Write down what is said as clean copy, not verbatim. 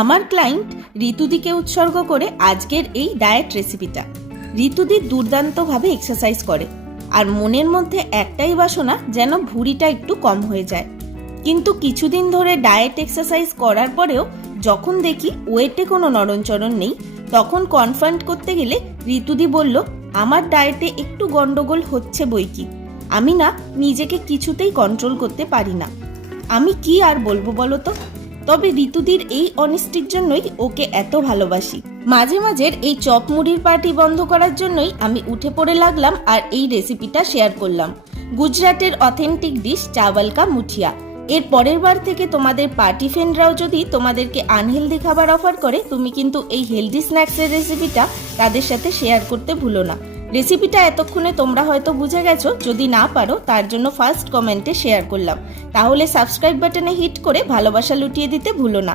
আমার ক্লায়েন্ট ঋতুদিকে উৎসর্গ করে আজকের এই ডায়েট রেসিপিটা। ঋতুদি দুর্দান্তভাবে এক্সারসাইজ করে, আর মনের মধ্যে একটাই বাসনা যেন ভুঁড়িটা একটু কম হয়ে যায়। কিন্তু কিছুদিন ধরে ডায়েট এক্সারসাইজ করার পরেও যখন দেখি ওয়েটে কোনো নড়নচড়ন নেই, তখন কনফার্ম করতে গেলে ঋতুদি বলল, আমার ডায়েটে একটু গন্ডগোল হচ্ছে বইকি, আমি না নিজেকে কিছুতেই কন্ট্রোল করতে পারি না। আমি কি আর বলবো বলো তো। তবে ঋতুদির এই অনেস্টির জন্যই ওকে এত ভালোবাসি। মাঝে মাঝের এই চপ মুড়ির পার্টি বন্ধ করার জন্যই আমি উঠে পড়ে লাগলাম আর এই রেসিপিটা শেয়ার করলাম। গুজরাটের অথেন্টিক ডিশ চাওয়াল কা মুঠিয়া। এর পরের বার থেকে তোমাদের পার্টি ফ্রেন্ডরাও যদি তোমাদেরকে আনহেলদি খাবার অফার করে, তুমি কিন্তু এই হেলদি স্ন্যাক্সের রেসিপিটা তাদের সাথে শেয়ার করতে ভুলো না। রেসিপিটা এতক্ষণে তোমরা হয়তো বুঝে গেছো, যদি না পারো তার জন্য ফার্স্ট কমেন্টে শেয়ার করলাম। তাহলে সাবস্ক্রাইব বাটনে হিট করে ভালোবাসা লুটিয়ে দিতে ভুলো না।